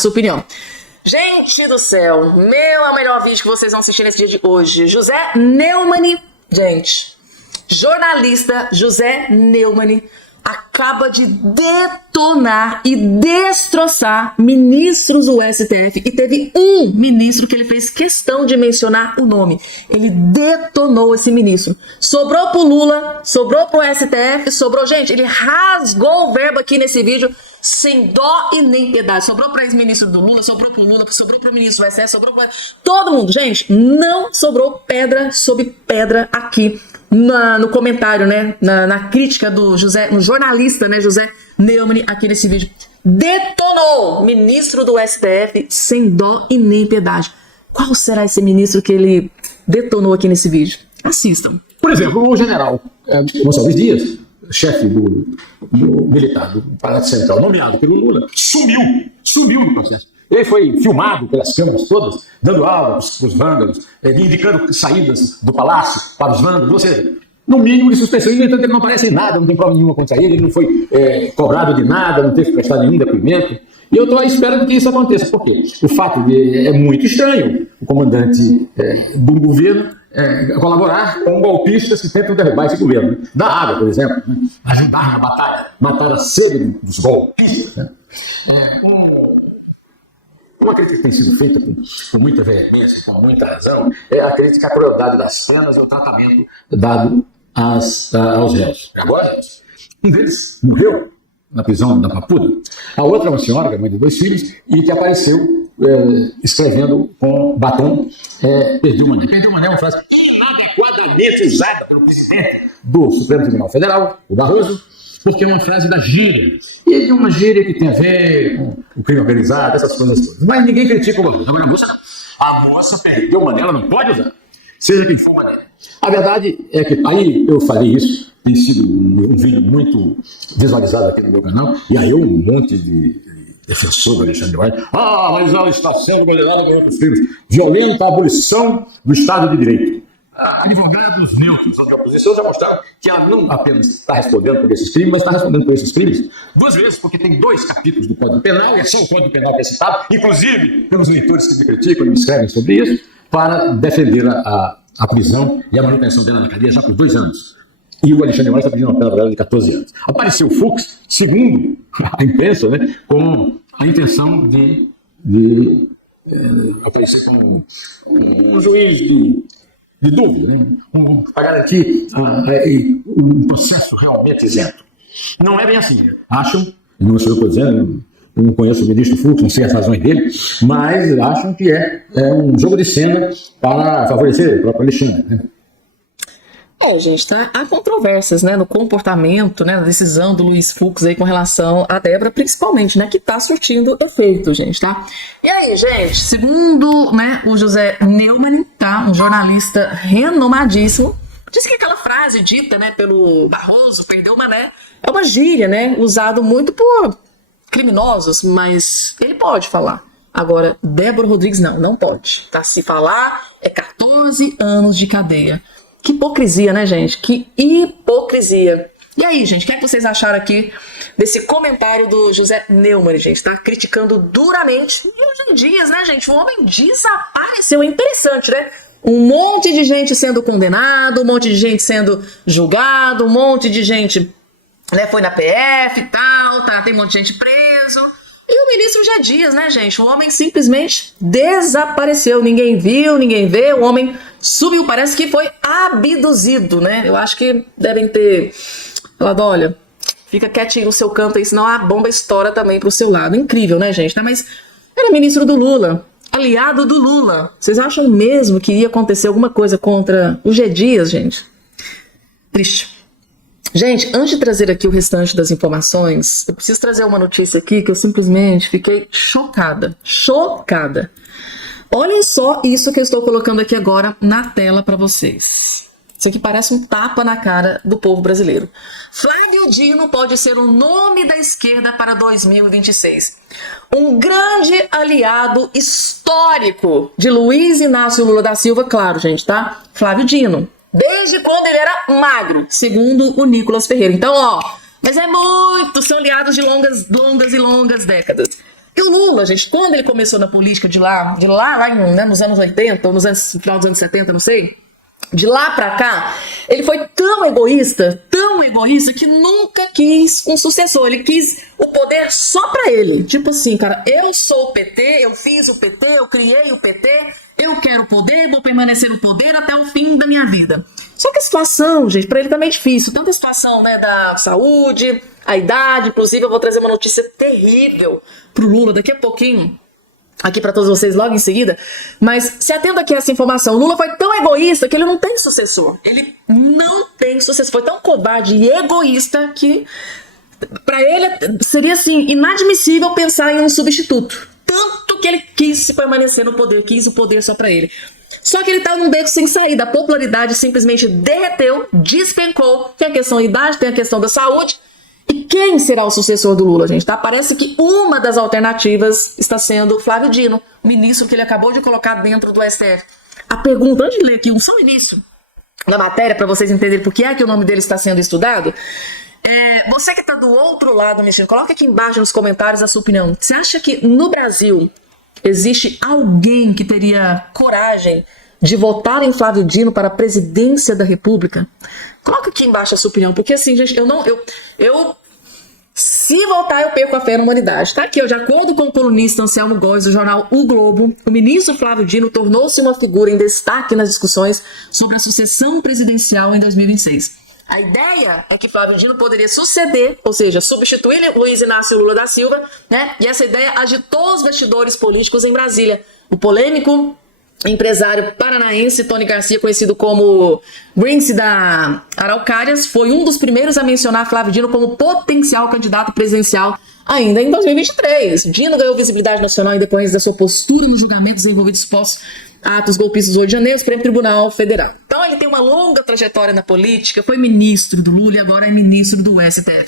sua opinião. Gente do céu, meu é o melhor vídeo que vocês vão assistir nesse dia de hoje. José Neumann, gente, jornalista José Neumann acaba de detonar e destroçar ministros do STF. E teve um ministro que ele fez questão de mencionar o nome. Ele detonou esse ministro. Sobrou pro Lula, sobrou pro STF, sobrou... Gente, ele rasgou o verbo aqui nesse vídeo sem dó e nem piedade. Sobrou para ex-ministro do Lula, sobrou pro Lula, sobrou pro ministro do STF, sobrou para... Todo mundo, gente, não sobrou pedra sobre pedra aqui. No comentário, né, na crítica do jornalista, né, José Neumann, aqui nesse vídeo. Detonou ministro do STF sem dó e nem piedade. Qual será esse ministro que ele detonou aqui nesse vídeo? Assistam. Por exemplo, o general Gonçalves Dias, chefe do militar do Palácio Central, nomeado pelo Lula, sumiu no processo. Ele foi filmado pelas câmeras todas, dando aula para os vândalos, indicando saídas do palácio para os vândalos, ou seja, no mínimo de suspensão. E, no entanto, ele não aparece em nada, não tem prova nenhuma contra ele, ele não foi cobrado de nada, não teve que prestar nenhum depoimento. E eu estou à espera de que isso aconteça. Por quê? O fato é muito estranho o comandante do governo colaborar com golpistas que tentam derrubar esse governo. Da área, por exemplo, ajudar na batalha, matar a sede dos golpistas. Uma crítica que tem sido feita com muita veemência, com muita razão, é a crítica à crueldade das penas e ao tratamento dado aos réus. Agora, um deles morreu na prisão da Papuda. A outra é uma senhora, que é mãe de 2 filhos, e que apareceu escrevendo com batom Perdeu o Mané. Perdeu o Mané é uma frase inadequadamente usada pelo presidente do Supremo Tribunal Federal, o Barroso, porque é uma frase da gíria. E é uma gíria que tem a ver com o crime organizado, essas coisas todas. Mas ninguém critica o Barroso. Agora a moça perdeu o Mané, ela não pode usar. Seja quem for o Mané. A verdade é que aí eu falei isso, tem sido um vídeo muito visualizado aqui no meu canal, e aí um monte de defensor do Alexandre de Moraes, mas ela está sendo condenada por outros crimes. Violenta a abolição do Estado de Direito. Advogados neutros da oposição já mostraram que ela não apenas está respondendo por esses crimes, mas está respondendo por esses crimes 2 vezes, porque tem 2 capítulos do Código Penal, e é só o Código Penal que é citado, inclusive pelos leitores que me criticam e me escrevem sobre isso, para defender a prisão e a manutenção dela na cadeia já por 2 anos. E o Alexandre de Moraes está pedindo uma pena dela de 14 anos. Apareceu o Fux, segundo a imprensa, né, com a intenção de aparecer como um juiz de dúvida, né? Para garantir um processo realmente isento. Não é bem assim. Acham, não sou eu que estou dizendo, eu não conheço o ministro Fux, não sei as razões dele, mas acham que é um jogo de cena para favorecer o próprio Alexandre, né? Gente, tá? Há controvérsias, né, no comportamento, né, na decisão do Luiz Fux aí com relação à Débora, principalmente, né, que tá surtindo efeito, gente, tá? E aí, gente, segundo, né, o José Neumann, tá, um jornalista renomadíssimo, diz que aquela frase dita, né, pelo Barroso, perdeu o Mané, é uma gíria, né, usado muito por criminosos, mas ele pode falar. Agora, Débora Rodrigues não pode, tá? Se falar, é 14 anos de cadeia. Que hipocrisia, né, gente? Que hipocrisia. E aí, gente, o que é que vocês acharam aqui desse comentário do José Neumann, gente? Tá criticando duramente. E hoje em dia, né, gente, o homem desapareceu. É interessante, né? Um monte de gente sendo condenado, um monte de gente sendo julgado, um monte de gente, né, foi na PF e tal, tá? Tem um monte de gente preso. E o ministro G. Dias, né, gente? O homem simplesmente desapareceu. Ninguém viu, ninguém vê. O homem subiu, parece que foi abduzido, né? Eu acho que devem ter falado, olha, fica quietinho no seu canto aí, senão a bomba estoura também pro seu lado. Incrível, né, gente? Mas era ministro do Lula, aliado do Lula. Vocês acham mesmo que ia acontecer alguma coisa contra o G. Dias, gente? Triste. Gente, antes de trazer aqui o restante das informações, eu preciso trazer uma notícia aqui que eu simplesmente fiquei chocada. Chocada. Olhem só isso que eu estou colocando aqui agora na tela para vocês. Isso aqui parece um tapa na cara do povo brasileiro. Flávio Dino pode ser o nome da esquerda para 2026. Um grande aliado histórico de Luiz Inácio Lula da Silva, claro, gente, tá? Flávio Dino. Desde quando ele era magro, segundo o Nicolas Ferreira. Então, ó, mas são aliados de longas décadas. E o Lula, gente, quando ele começou na política nos anos 80, ou no final dos anos 70, não sei, de lá pra cá, ele foi tão egoísta, que nunca quis um sucessor. Ele quis o poder só pra ele. Tipo assim, cara, eu sou o PT, eu fiz o PT, eu criei o PT, eu quero poder, vou permanecer no poder até o fim da minha vida. Só que a situação, gente, pra ele também é difícil. Tanto a situação, né, da saúde, a idade. Inclusive, eu vou trazer uma notícia terrível pro Lula daqui a pouquinho, aqui pra todos vocês logo em seguida. Mas se atenta aqui a essa informação. O Lula foi tão egoísta que ele não tem sucessor. Ele não tem sucessor. Foi tão covarde e egoísta que pra ele seria, assim, inadmissível pensar em um substituto. Tanto que ele quis permanecer no poder, quis o poder só pra ele. Só que ele tá num beco sem saída. A popularidade simplesmente derreteu, despencou. Tem a questão da idade, tem a questão da saúde. E quem será o sucessor do Lula, gente? Tá? Parece que uma das alternativas está sendo Flávio Dino, o ministro que ele acabou de colocar dentro do STF. A pergunta, antes de ler aqui só o início da matéria, para vocês entenderem por que é que o nome dele está sendo estudado, você que está do outro lado, mexendo, coloca aqui embaixo nos comentários a sua opinião. Você acha que no Brasil existe alguém que teria coragem de votar em Flávio Dino para a presidência da República? Coloca aqui embaixo a sua opinião, porque assim, gente, se votar, eu perco a fé na humanidade. Tá aqui, ó, de acordo com o colunista Anselmo Góes, do jornal O Globo, o ministro Flávio Dino tornou-se uma figura em destaque nas discussões sobre a sucessão presidencial em 2026. A ideia é que Flávio Dino poderia suceder, ou seja, substituir Luiz Inácio Lula da Silva, né? E essa ideia agitou os bastidores políticos em Brasília. O polêmico empresário paranaense Tony Garcia, conhecido como Grince da Araucárias, foi um dos primeiros a mencionar Flávio Dino como potencial candidato presidencial ainda em 2023. Dino ganhou visibilidade nacional em decorrência da sua postura nos julgamentos envolvidos supostos atos golpistas do 8 de janeiro, Supremo Tribunal Federal. Então ele tem uma longa trajetória na política, foi ministro do Lula e agora é ministro do STF.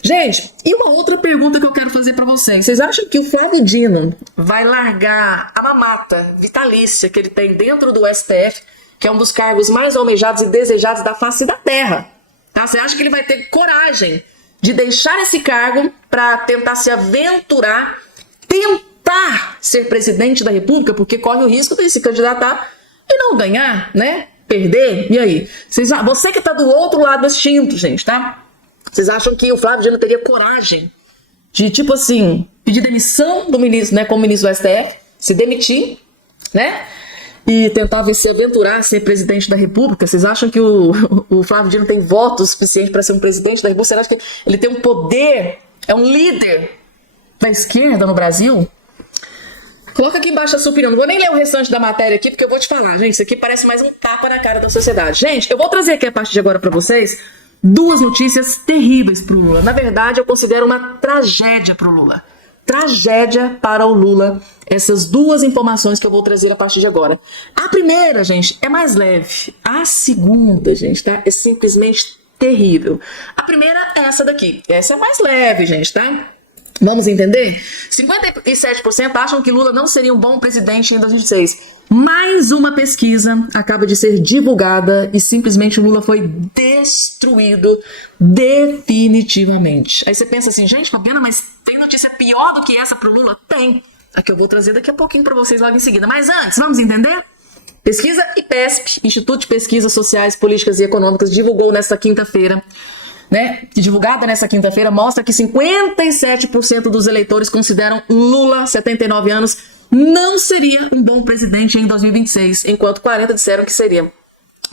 Gente, e uma outra pergunta que eu quero fazer para vocês. Vocês acham que o Flávio Dino vai largar a mamata vitalícia que ele tem dentro do STF, que é um dos cargos mais almejados e desejados da face da terra? Tá? Você acha que ele vai ter coragem de deixar esse cargo para tentar se aventurar, tentar ser presidente da República, porque corre o risco de se candidatar e não ganhar, né? Perder. E aí? Você que tá do outro lado assistindo, gente, tá? Vocês acham que o Flávio Dino teria coragem de, tipo assim, pedir demissão do ministro, né, como ministro do STF, se demitir, né, e tentar se aventurar a ser presidente da República? Vocês acham que o Flávio Dino tem votos suficientes para ser um presidente da República? Você acha que ele tem um poder, é um líder da esquerda no Brasil? Coloca aqui embaixo a sua opinião. Não vou nem ler o restante da matéria aqui, porque eu vou te falar, gente, isso aqui parece mais um tapa na cara da sociedade. Gente, eu vou trazer aqui a partir de agora para vocês duas notícias terríveis para o Lula. Na verdade, eu considero uma tragédia para o Lula. Tragédia para o Lula. Essas duas informações que eu vou trazer a partir de agora. A primeira, gente, é mais leve. A segunda, gente, tá? É simplesmente terrível. A primeira é essa daqui. Essa é mais leve, gente, tá? Vamos entender? 57% acham que Lula não seria um bom presidente em 2026. Mais uma pesquisa acaba de ser divulgada e simplesmente o Lula foi destruído definitivamente. Aí você pensa assim, gente, Fabiana, mas tem notícia pior do que essa pro Lula? Tem. A que eu vou trazer daqui a pouquinho para vocês logo em seguida. Mas antes, vamos entender? Pesquisa IPESP, Instituto de Pesquisas Sociais, Políticas e Econômicas, divulgou nesta quinta-feira, né, divulgada nessa quinta-feira, mostra que 57% dos eleitores consideram Lula, 79 anos, não seria um bom presidente em 2026, enquanto 40% disseram que seria.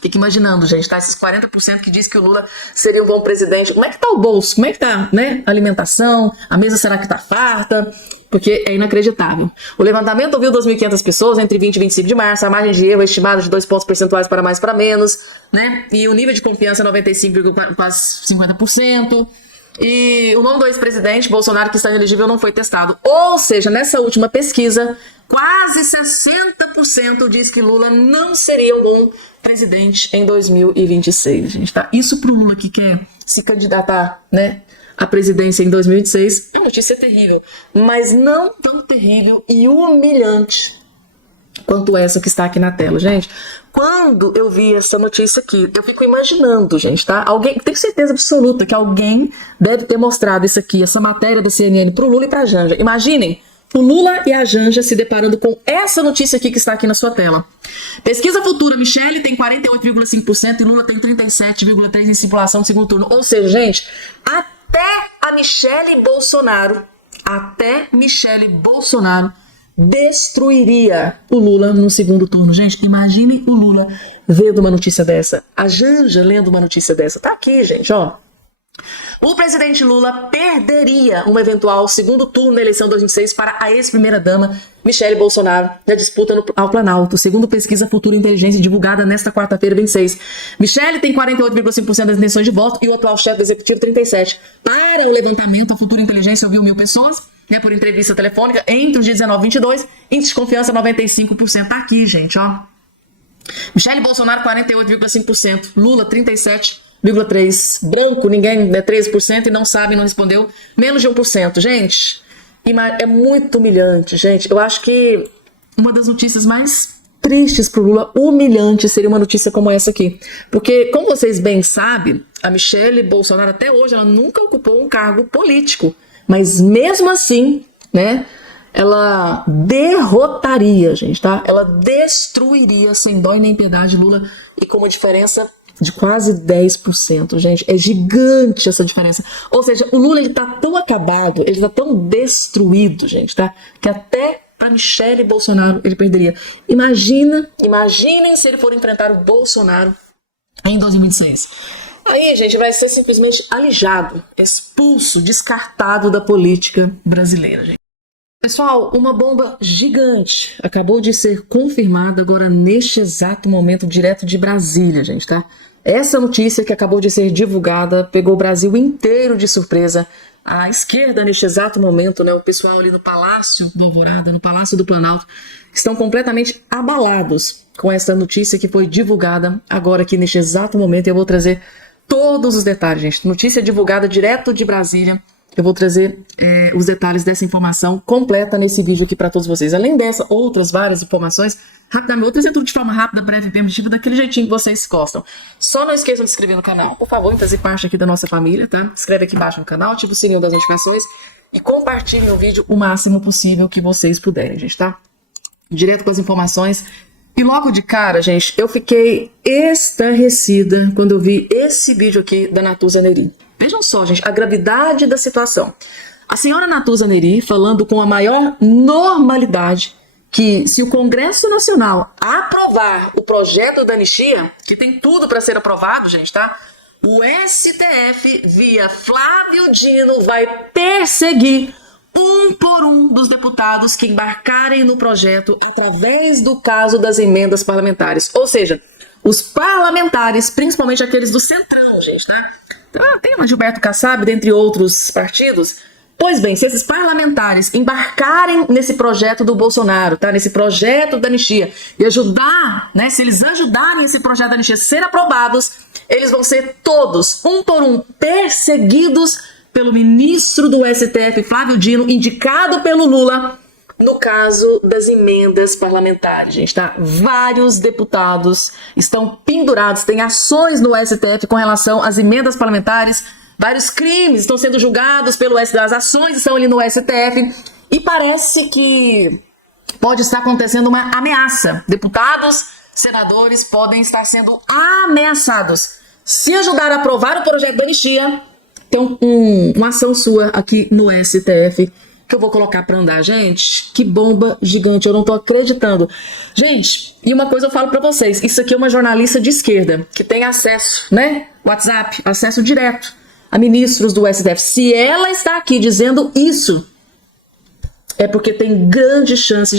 Fica imaginando, gente, tá? Esses 40% que diz que o Lula seria um bom presidente. Como é que tá o bolso? Como é que tá, né? A alimentação? A mesa será que tá farta? Porque é inacreditável. O levantamento ouviu 2.500 pessoas entre 20 e 25 de março. A margem de erro é estimada de 2 pontos percentuais para mais para menos, né? E o nível de confiança é 95, quase 50%. E o nome do ex-presidente Bolsonaro, que está inelegível, não foi testado. Ou seja, nessa última pesquisa, quase 60% diz que Lula não seria um bom presidente em 2026, gente, tá? Isso pro Lula que quer se candidatar, né, à presidência em 2026 é uma notícia terrível, mas não tão terrível e humilhante quanto essa que está aqui na tela, gente. Quando eu vi essa notícia aqui, eu fico imaginando, gente, tá? Alguém, tenho certeza absoluta que alguém deve ter mostrado isso aqui, essa matéria da CNN pro Lula e pra Janja. Imaginem o Lula e a Janja se deparando com essa notícia aqui que está aqui na sua tela. Pesquisa Futura, Michele tem 48,5% e Lula tem 37,3% em simulação do segundo turno. Ou seja, gente, até Michele Bolsonaro destruiria o Lula no segundo turno. Gente, imagine o Lula vendo uma notícia dessa. A Janja lendo uma notícia dessa. Tá aqui, gente, ó. O presidente Lula perderia um eventual segundo turno da eleição de 2026 para a ex-primeira-dama Michele Bolsonaro na disputa ao Planalto, segundo pesquisa Futura Inteligência divulgada nesta quarta-feira, 26. Michele tem 48,5% das intenções de voto e o atual chefe do executivo 37%. Para o levantamento, a Futura Inteligência ouviu 1.000 pessoas, por entrevista telefônica, entre os dias 19 e 22, índice de confiança 95%. Tá aqui, gente, ó. Michele Bolsonaro, 48,5%, Lula, 37,3%. Branco, ninguém, 13% e não sabe, não respondeu, menos de 1%. Gente, é muito humilhante, gente. Eu acho que uma das notícias mais tristes pro Lula, humilhante, seria uma notícia como essa aqui. Porque, como vocês bem sabem, a Michele Bolsonaro até hoje, ela nunca ocupou um cargo político. Mas mesmo assim, né, ela derrotaria, gente, tá? Ela destruiria sem dó e nem piedade Lula e com uma diferença de quase 10%, gente. É gigante essa diferença. Ou seja, o Lula, ele tá tão acabado, ele tá tão destruído, gente, tá? Que até para Michele Bolsonaro ele perderia. Imaginem se ele for enfrentar o Bolsonaro em 2026. Aí, gente, vai ser simplesmente alijado, expulso, descartado da política brasileira, gente. Pessoal, uma bomba gigante acabou de ser confirmada agora neste exato momento, direto de Brasília, gente, tá? Essa notícia que acabou de ser divulgada pegou o Brasil inteiro de surpresa. A esquerda, neste exato momento, né, o pessoal ali no Palácio do Alvorada, no Palácio do Planalto, estão completamente abalados com essa notícia que foi divulgada agora aqui neste exato momento. Eu vou trazer todos os detalhes, gente. Notícia divulgada direto de Brasília. Eu vou trazer os detalhes dessa informação completa nesse vídeo aqui para todos vocês. Além dessa, outras várias informações, rapidamente, vou trazer tudo de forma rápida, breve e bem objetiva, daquele jeitinho que vocês gostam. Só não esqueçam de se inscrever no canal, por favor, e fazer parte aqui da nossa família, tá? Inscreve aqui embaixo no canal, ativa o sininho das notificações e compartilhem o vídeo o máximo possível que vocês puderem, gente, tá? Direto com as informações. E logo de cara, gente, eu fiquei estarrecida quando eu vi esse vídeo aqui da Natuza Neri. Vejam só, gente, a gravidade da situação. A senhora Natuza Neri falando com a maior normalidade que se o Congresso Nacional aprovar o projeto da anistia, que tem tudo para ser aprovado, gente, tá? O STF, via Flávio Dino, vai perseguir um por um dos deputados que embarcarem no projeto através do caso das emendas parlamentares. Ou seja, os parlamentares, principalmente aqueles do Centrão, gente, tá? Tem o Gilberto Kassab, dentre outros partidos. Pois bem, se esses parlamentares embarcarem nesse projeto do Bolsonaro, tá? Nesse projeto da anistia, e ajudar, né? Se eles ajudarem esse projeto da anistia a ser aprovados, eles vão ser todos, um por um, perseguidos pelo ministro do STF, Flávio Dino, indicado pelo Lula, no caso das emendas parlamentares, gente, tá? Vários deputados estão pendurados, tem ações no STF com relação às emendas parlamentares, vários crimes estão sendo julgados pelo STF, as ações estão ali no STF, e parece que pode estar acontecendo uma ameaça. Deputados, senadores podem estar sendo ameaçados. Se ajudar a aprovar o projeto da anistia, tem uma ação sua aqui no STF que eu vou colocar pra andar. Gente, que bomba gigante, eu não tô acreditando. Gente, e uma coisa eu falo pra vocês, isso aqui é uma jornalista de esquerda que tem acesso, né, WhatsApp, acesso direto a ministros do STF. Se ela está aqui dizendo isso, é porque tem grande chance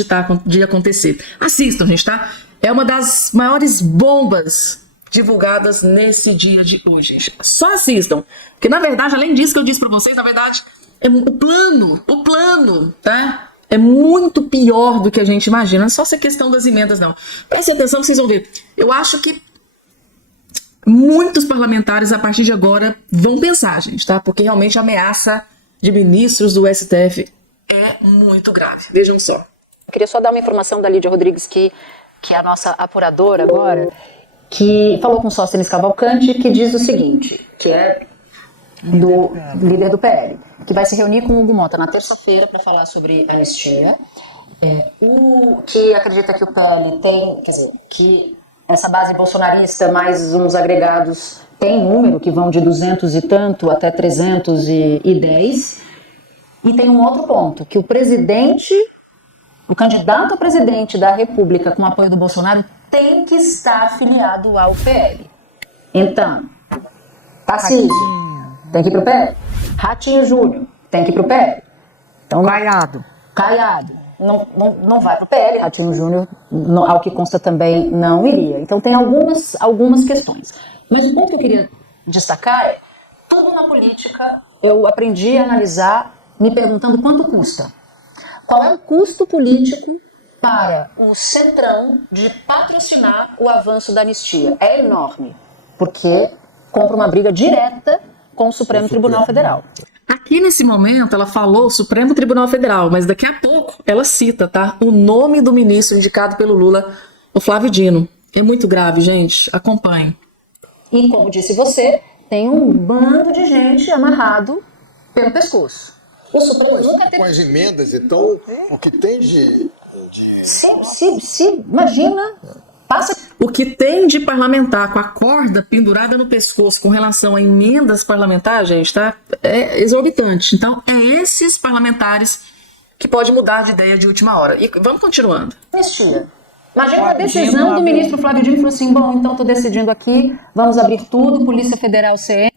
de acontecer. Assistam, gente, tá? É uma das maiores bombas divulgadas nesse dia de hoje, gente. Só assistam, porque na verdade, além disso que eu disse pra vocês, na verdade, o plano, tá? É muito pior do que a gente imagina. Não é só essa questão das emendas, não. Prestem atenção que vocês vão ver. Eu acho que muitos parlamentares, a partir de agora, vão pensar, gente, tá? Porque realmente a ameaça de ministros do STF é muito grave. Vejam só. Eu queria só dar uma informação da Lídia Rodrigues, que é a nossa apuradora agora, que falou com Sóstenes Cavalcante, que diz o seguinte, que é do líder do PL, que vai se reunir com o Hugo Mota na terça-feira para falar sobre anistia. O que acredita que o PL tem, quer dizer, que essa base bolsonarista mais uns agregados tem número que vão de 200 e tanto até 310. E tem um outro ponto, que o candidato a presidente da República com apoio do Bolsonaro tem que estar filiado ao PL. Então, Tarcísio tem que ir pro PL. Ratinho Júnior tem que ir pro PL. Então, Caiado não vai pro PL. Ratinho Júnior, ao que consta, também não iria. Então tem algumas questões. Mas o ponto que eu queria destacar é, tudo na política eu aprendi a analisar me perguntando quanto custa. Qual é o custo político para o Centrão de patrocinar o avanço da anistia? É enorme, porque compra uma briga direta com o Supremo Tribunal Federal. Aqui nesse momento ela falou Supremo Tribunal Federal, mas daqui a pouco ela cita, tá, o nome do ministro indicado pelo Lula, o Flávio Dino. É muito grave, gente. Acompanhe. E como disse você, tem um bando de gente amarrado pelo pescoço. O Supremo nunca teve... Com as emendas, então, o que tem de... Imagina, passa... O que tem de parlamentar com a corda pendurada no pescoço com relação a emendas parlamentares, gente, tá? É exorbitante. Então, é esses parlamentares que pode mudar de ideia de última hora. E vamos continuando. Anistia. Imagina a decisão do ministro Flávio Dino, falou assim, bom, então estou decidindo aqui, vamos abrir tudo, Polícia Federal, CM.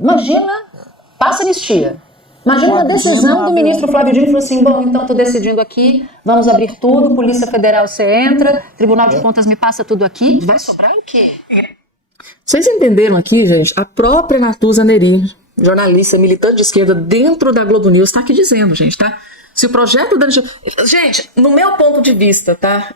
Imagina, passa anistia. Imagina a decisão do ministro Flávio Dino, falou assim, bom, então estou decidindo aqui, vamos abrir tudo, Polícia Federal, você entra, Tribunal de Contas me passa tudo aqui. Vai sobrar o quê? Vocês entenderam aqui, gente? A própria Natuza Neri, jornalista, militante de esquerda dentro da Globo News, está aqui dizendo, gente, tá? Se o projeto da... Gente, no meu ponto de vista, tá?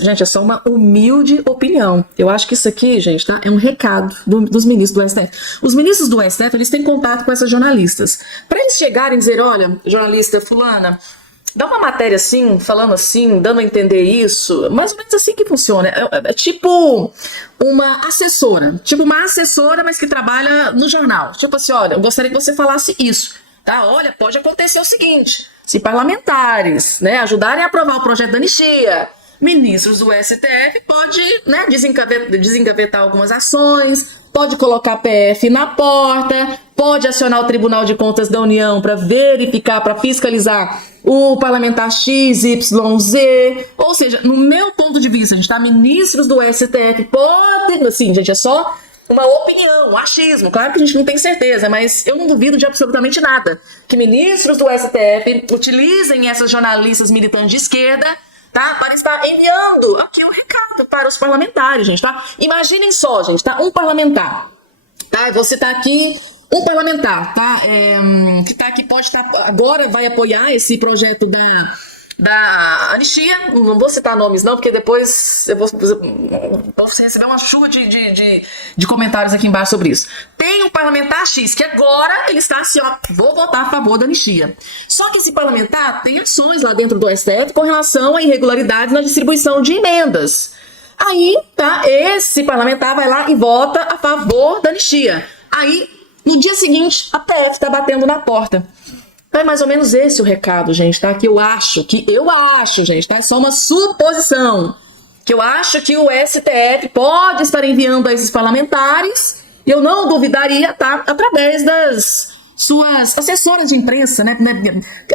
Gente, é só uma humilde opinião. Eu acho que isso aqui, gente, tá? É um recado dos ministros do STF. Os ministros do STF, eles têm contato com essas jornalistas. Para eles chegarem e dizer, olha, jornalista fulana, dá uma matéria assim, falando assim, dando a entender isso, mais ou menos assim que funciona. É tipo uma assessora. Tipo uma assessora, mas que trabalha no jornal. Tipo assim, olha, eu gostaria que você falasse isso. Tá, olha, pode acontecer o seguinte, se parlamentares, né, ajudarem a aprovar o projeto da anistia, ministros do STF pode, né, desengavetar algumas ações, pode colocar PF na porta, pode acionar o Tribunal de Contas da União para verificar, para fiscalizar o parlamentar XYZ, ou seja, no meu ponto de vista, a gente tá, ministros do STF podem, assim, gente, é só... uma opinião, um achismo, claro que a gente não tem certeza, mas eu não duvido de absolutamente nada que ministros do STF utilizem essas jornalistas militantes de esquerda, tá, para estar enviando aqui um recado para os parlamentares, gente, tá? Imaginem só, gente, tá? Um parlamentar, tá? Você tá aqui, um parlamentar, tá? Que tá aqui, pode estar, agora vai apoiar esse projeto da anistia, não vou citar nomes não, porque depois eu vou receber uma chuva de comentários aqui embaixo sobre isso. Tem um parlamentar X, que agora ele está assim, ó, vou votar a favor da anistia. Só que esse parlamentar tem ações lá dentro do STF com relação a irregularidades na distribuição de emendas. Aí, tá, esse parlamentar vai lá e vota a favor da anistia. Aí, no dia seguinte, a PF tá batendo na porta. É mais ou menos esse o recado, gente, tá? Que eu acho, gente, tá? É só uma suposição. Que eu acho que o STF pode estar enviando a esses parlamentares, e eu não duvidaria, tá? Através das suas assessoras de imprensa, né?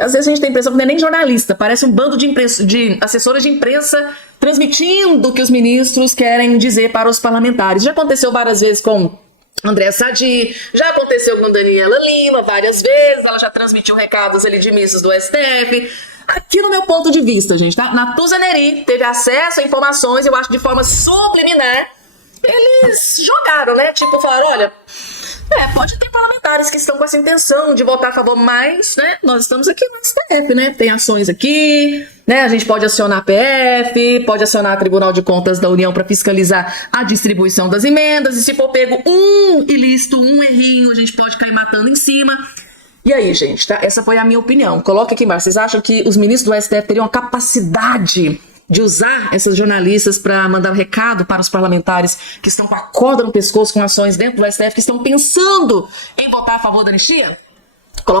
Às vezes a gente tem a impressão que não é nem jornalista, parece um bando de assessoras de imprensa transmitindo o que os ministros querem dizer para os parlamentares. Já aconteceu várias vezes com André Sadi, já aconteceu com Daniela Lima várias vezes, ela já transmitiu recados ali de ministros do STF. Aqui no meu ponto de vista, gente, tá? Natuza Neri teve acesso a informações, eu acho de forma subliminar, eles jogaram, né? Tipo, falaram, olha, pode ter parlamentares que estão com essa intenção de votar a favor, mas, né, nós estamos aqui no STF, né? Tem ações aqui, né? A gente pode acionar a PF, pode acionar o Tribunal de Contas da União para fiscalizar a distribuição das emendas, e se for pego um ilícito, um errinho, a gente pode cair matando em cima. E aí, gente, tá? Essa foi a minha opinião. Coloca aqui embaixo. Vocês acham que os ministros do STF teriam a capacidade de usar essas jornalistas para mandar um recado para os parlamentares que estão com a corda no pescoço com ações dentro do STF, que estão pensando em votar a favor da anistia?